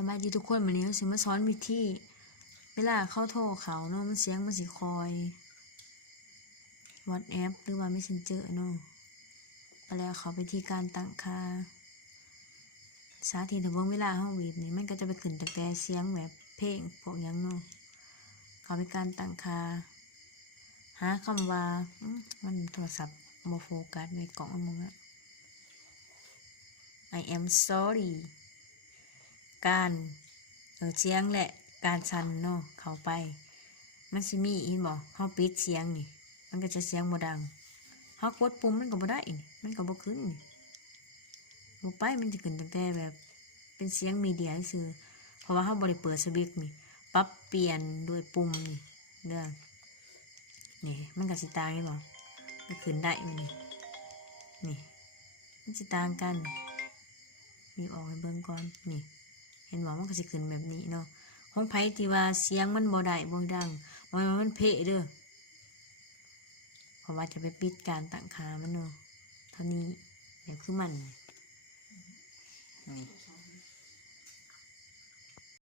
สบายดีทุกคนวันนี้เราสิมาสอนวิธีเวลาเข้าโทรเขาเนาะมันเสียงมันสิคอย WhatsApp หรือว่า Messenger เนาะไปแล้วเขาไปที่การตั้งค่าสาธิตให้เบิ่งเวลาเฮาบีบนี่มันก็จะไปขึ้นตั้งแต่เสียงแบบเพลงพวกหยังเนาะเขาไปการตั้งค่าหาคำว่ามันโทรศัพท์บ่โฟกัสในกล่องมึงอะ I am sorry การเสียงและการสั่นเนาะเข้าไปมันสิมีอีบอกเฮาปิดเสียงนี่มันก็จะเสียงบ่ดังเฮากดปุ่มมันก็บ่ได้นี่มันก็บ่ขึ้นบ่ไปมันจะขึ้นตั้งแต่แบบเป็นเสียงมีเดียซื่อเพราะว่าเฮาบ่ได้เปิดสวิตช์นี่ปรับเปลี่ยนด้วยปุ่มนี่เด้อนี่มันก็สิต่างนี่บ่ก็ขึ้นได้อยู่นี่มันสิต่างกันมีออกให้เบิ่งก่อนนี่เห็นบ่มันก็สิขึ้นแบบนี้เนาะของไผที่ว่าเสียงมันบ่ได้บ่ดังมันเพะเด้อเพราะว่าจะไปปิดการตั้งค่ามันเนาะเท่านี้แบบคือมันนี่